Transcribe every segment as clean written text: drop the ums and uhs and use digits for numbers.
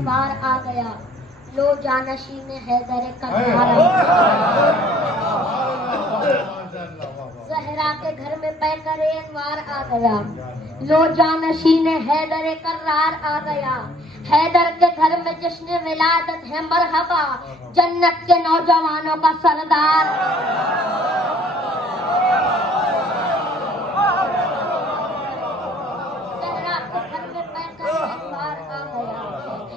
अनवार आ गया, लो जानशी ने हैदर कररार। जहरा के घर में पैकर अनवार आ गया, लो जानशी ने हैदर कररार आ गया। हैदर के घर में जश्न विलादत है मरहबा, जन्नत के नौजवानों का सरदार। जहरा के घर में पैकर अनवार आ गया,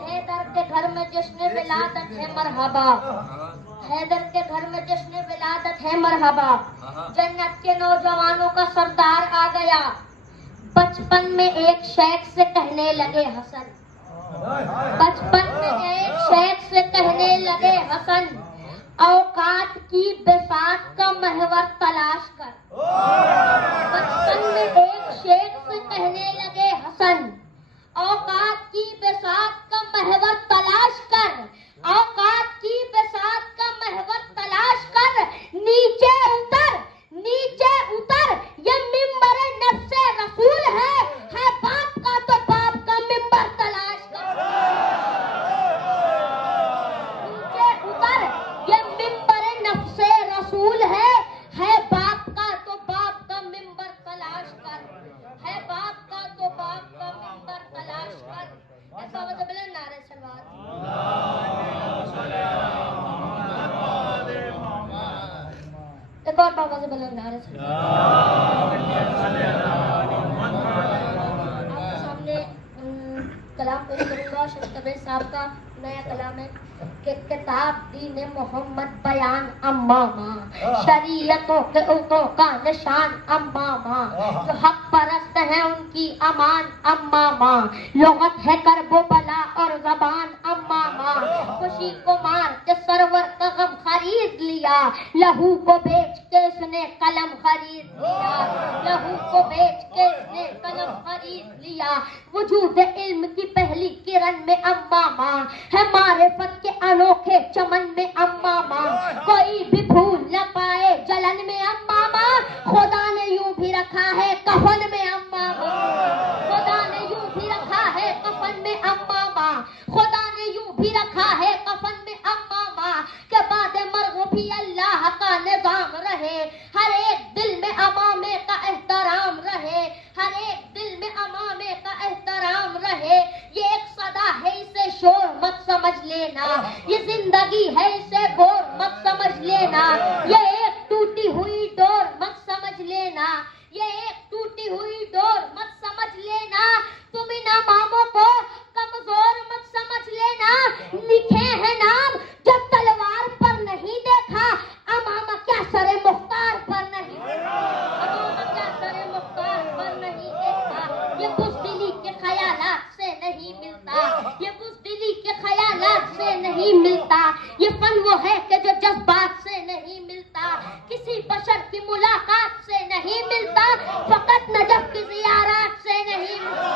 हैदर के घर में जश्न विलादत है मरहबा, हैदर के घर में जश्न विलादत है मरहबा, जन्नत के नौजवानों का सरदार आ गया। बचपन में एक शेख से कहने लगे हसन, बचपन में एक शेख से कहने लगे हसन, औकात की बेसात का महवर तलाश कर। बचपन में एक शेख से कहने लगे हसन, औकात की बेसात का महवर तलाश कर, औकात की बेसात का महवर तलाश कर। नीचे उतर, नीचे उतर, ये मिंबर नफ्से रसूल है बाप का तो बाप का मिंबर तलाश कर। नीचे उतर, ये मिंबर नफ्से रसूल है बाप का तो बाप का मिंबर तलाश कर, है बाप का तो बाप का मिंबर तलाश कर। ऐसा मतलब नारे सलवात। एक और बाबा से बोलो नारे सलवात। आपके सामने कलाम पेश करूंगा शेख तबरेज़ साहब का नया कलाम है कि किताब दीन मोहम्मद बयान अम्मामा, शरीयतों के उतों का निशान अम्मामा, जो हक परस्त है उनकी अमान अम्मामा, लुगत है करबो बला और जबान अम्मामा, खुशी को मार के सरवर का गम खरीद लिया, लहू को बेच के इसने कलम खरीद लिया, लहू को बेच के इसने कलम खरीद लिया। वजूद इल्म की पहली किरण में अम्मामा है, मारिफत के अनोखे चमन में अम्मामा, कोई भी भूल न पाए जलन में अम्मामा, खुदा ने यूं भी रखा है कफन में अम्मामा, खुदा ने यूं भी रखा है कफन में अम्मामा, खुदा ने यूं भी रखा है कफन में अम्मामा, के बाद मर्ग भी अल्लाह का निजाम रहे, हर एक दिल में अमामे का एहतराम रहे, हर एक दिल में अमामे का एहतराम रहे। ये एक सदा है इसे शोर मत समझ लेना, ये जिंदगी है इसे बोर मत समझ लेना, ये एक टूटी हुई डोर मत समझ लेना, ये एक टूटी हुई डोर मत समझ लेना। तुम इन अमामों को कमजोर मत समझ लेना, लिखे हैं नाम जो तलवार पर नहीं देखा, अमामा क्या सरे मुख्तार पर नहीं, अमामा क्या सरे मुख्तार पर नहीं देखा। ये बुज़दिली के ख्यालात से नहीं मिलता, ये बुज़दिली के ख्यालात से नहीं मिलता, ये फन वो है कि जो जज्बात से नहीं मिलता, किसी बशर की मुलाकात से नहीं मिलता, फकत नजफ की ज़ियारत से नहीं मिलता,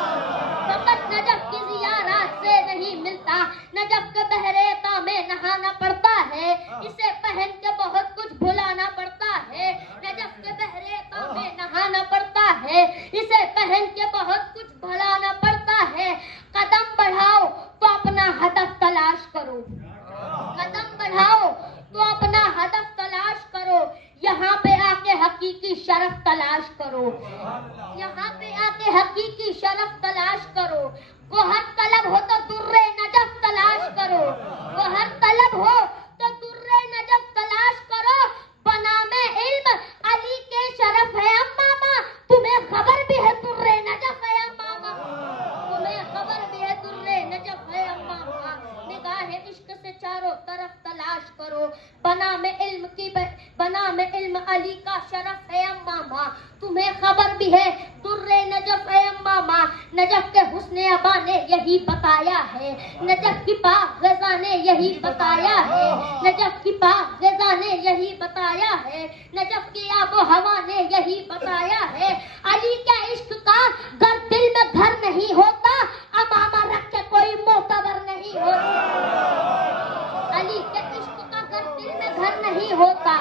फकत नजफ की ज़ियारत से नहीं मिलता। नजफ के बहरेता में नहाना पड़ता है, इसे पहन के बहुत कुछ भुलाना पड़ता है, नजफ के बहरेता में नहाना पड़ता है, इसे पहन के बहुत कुछ भुलाना पड़ता है। कदम बढ़ाओ तो अपना हदफ तलाश करो, कदम बढ़ाओ तो अपना हदफ तलाश करो, यहाँ पे आके हकीकी शरफ तलाश करो, यहाँ पे आके हकीकी शरफ तलाश करो। गोहर तलब हो तो दुर्रे नजफ तलाश करो, गोहर तलब हो तो दुर्रे नजफ तलाश करो। बनामे इल्म अली के शरफ है अम्मामा, तुम्हें खबर भी है दुर्रे नजफ है अम्मामा, तुम्हें खबर भी है दुर्रे नजफ है अम्मामा। निगाहे इश्क से चारों तरफ तलाश करो, बनामे इल्म की बनामे इल्म अली का शरफ है अम्मामा, तुम्हें खबर भी है दुर्रे नजफ है अम्मामा। नजफ के हुस्ने अबा ने यही बताया है, नजफ की पाक ग़ज़ा ने यही बताया है, नजफ की पाक ग़ज़ा ने यही बताया है, नजफ की आबो हवा ने यही बताया है। अली के इश्क का गर दिल में घर नहीं होता, अमामा रख के कोई मोतबर नहीं होता, अली के इश्क का गर दिल में घर नहीं होता,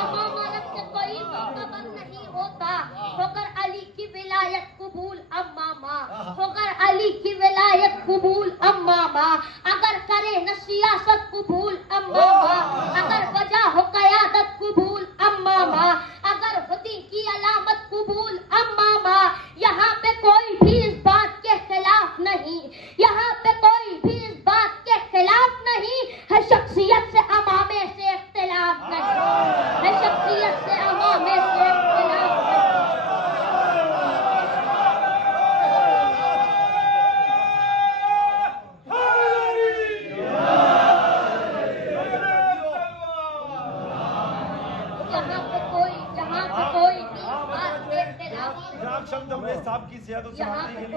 अमामा रख के कोई मोतबर नहीं होता। होकर अली की विलायत कबूल अम्मामा, होकर अली की विलायत कबूल अम्मामा, अगर करे न सियासत कबूल अम्मा माँ, अगर वजह हो क़यादत कबूल अम्मा माँ, अगर खुदी की अलामत कबूल अम्मा माँ। यहाँ पे कोई भी इस बात के खिलाफ नहीं, यहाँ पे कोई भी इस बात के खिलाफ नहीं है। शख्सियत से अमामे से इख्तिलाफ नहीं है, शख्सियत से अमामे से इख्तिलाफ नहीं। शब्द अपने साहब की सेहत और सलामती के लिए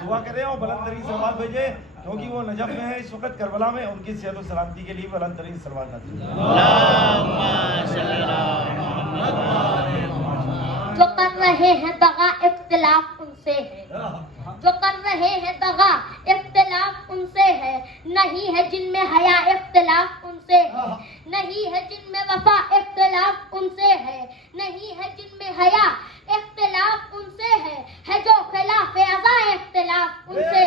दुआ करें और बुलंद तरीन सलवात भेजे, क्योंकि वो नजफ में है इस वक्त, करबला में। उनकी सेहत और सलामती के लिए बुलंद तरीन सलवात नाज़िल। जो कर रहे हैं दगा इख्तिलाफ उनसे है, जो कर रहे हैं दगा इख्तिलाफ उनसे है। नहीं है जिनमें हया इख्तिलाफ उनसे है, नहीं है जिनमें वफा इख्तिलाफ उनसे है, नहीं है जिनमें हया इख्तिलाफ उनसे है जो खिलाफ अज़ा इख्तिलाफ उनसे है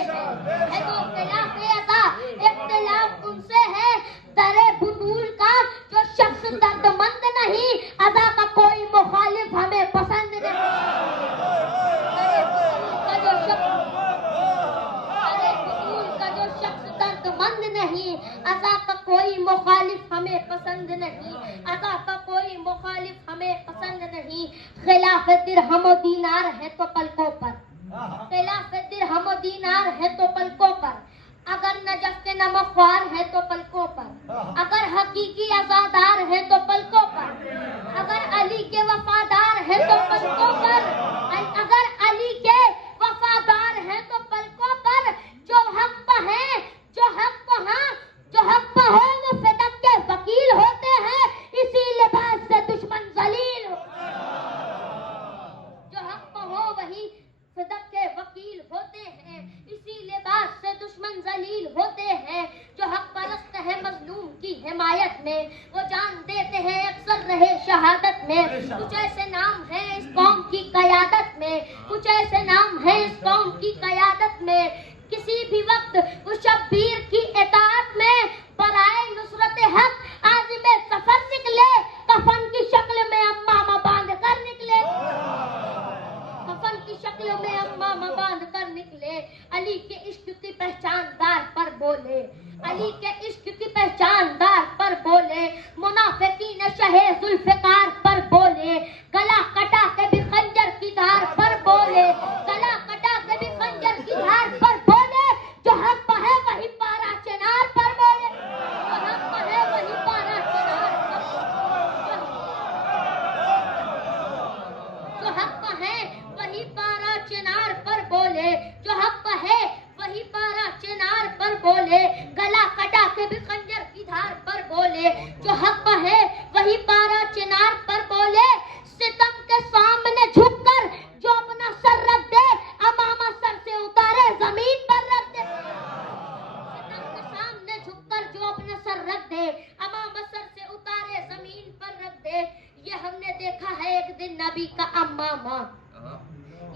जो खिलाफ अज़ा इख्तिलाफ उनसे है। दरे बुदूल का जो शख्स दर्दमंद नहीं, अज़ा का कोई मुखालिफ हमें पसंद नहीं। दरे बुदूल का जो शख्स दर्दमंद नहीं, अज़ा का कोई मुखालिफ हमें पसंद नहीं, अज़ा का कोई मुखालिफ हमें पसंद नहीं। खिलाफ दिरहम और दीनार है तो पलकों पर, खिलाफ दिरहम और दीनार है तो पलकों पर। अगर नजफ के नमख्वार है तो पलकों पर, अगर हकीकी आजादार है तो पलकों पर, अगर अली के वफादार है तो पलकों पर, अगर अली के वफादार है तो पलकों पर। जो हक पर है, जो हक पर हाँ, जो हक पर हो वो फिदक के वकील होते हैं, इसी लिबास से दुश्मन जलील हो। जो हक पर हो वही फिदक के वकील होते हैं, इसी लिबास से दुश्मन जलील होते हैं। जो हक परस्त है मजलूम की हिमायत में, वो जान देते हैं अक्सर रहे शहादत में। कुछ ऐसे नाम है इस कौम की क़यादत में, कुछ ऐसे नाम है इस कौम की क़यादत में। किसी भी वक्त वो शब्बीर की इताअत में बराए नुसरत हक आज़िम सफर निकले, कफन की शक्ल में अम्मामा बांध कर निकले, कफन की शक्ल में अम्मामा बांध कर निकले। अली के इश्क की पहचानदार पर बोले, अली के इश्क की पहचानदार पर बोले। मुनाफिकीन शहे जुल्फ़िकार पर बोले, गला कटा के भी खंजर की धार पर बोले, गला कटा के भी खंजर की धार पर बोले। जो हक पर है वही पारा चिनार पर बोले, जो हक पर है वही पारा चिनार पर, जो हक पर है वही पारा चिनार पर बोले, जो हक पर है वही पारा चिनार पर बोले। गला कटा के भी खंजर की धार पर बोले, जो हक पर है वही पारा चिनार पर बोले। सितम के सामने झुककर जो अपना सर रख दे, अमामा सर से उतारे जमीन पर रख दे। सितम के सामने झुककर जो अपना सर रख दे, अमामा सर से उतारे जमीन पर रख दे। ये हमने देखा है एक दिन नबी का अम्मामा,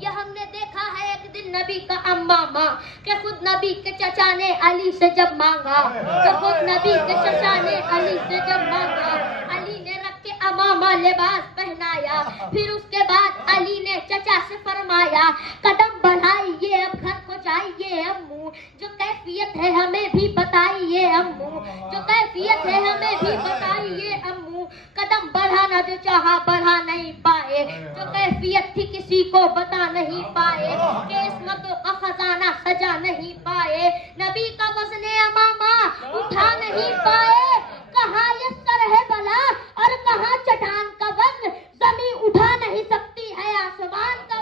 ये हमने देखा है एक दिन नबी का अम्मामा, कि खुद नबी के चचा ने अली से जब मांगा, कि खुद नबी के चचा ने अली से जब मांगा, अली ने रख के अम्मामा लिबास पहनाया। फिर उसके बाद अली ने चचा से फरमाया, कदम बढ़ाइए अब घर को जाइए अम्मू, जो कैफियत है हमें भी बताइए अम्मू, जो कैफियत है हमें भी बताइए अम्मू। कदम बढ़ाना जो चाहा बढ़ा नहीं पाए, जो कैफियत थी किसी को बता नहीं पाए, कि इस्मतों का खजाना सजा नहीं पाए, नबी का वज़्न अमामा उठा नहीं पाए। कहाँ ये सर है भला और कहाँ चट्टान का वज़्न, ज़मीं उठा नहीं सकती है आसमान का,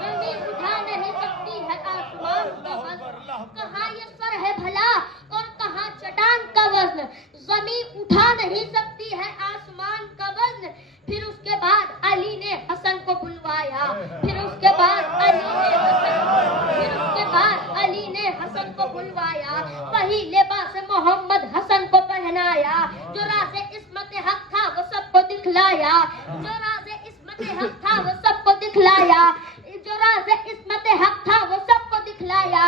ज़मीं उठा नहीं सकती है आसमान का वज़्न। कहाँ ये सर है भला और कहाँ चट्टान का वज़्न, ज़मीं उठा नहीं सकती है आसमान का वज़्न। फिर उसके बाद अली ने हसन को बुलवाया, फिर उसके बाद अली ने हसन को बुलवाया। वही लिबास मोहम्मद हसन को पहनाया, जो राज़े इस्मत हक था वो सबको दिखलाया, जो राज़े इस्मत हक था वो सबको दिखलाया, जो राज़े इस्मत हक था वो सबको दिखलाया।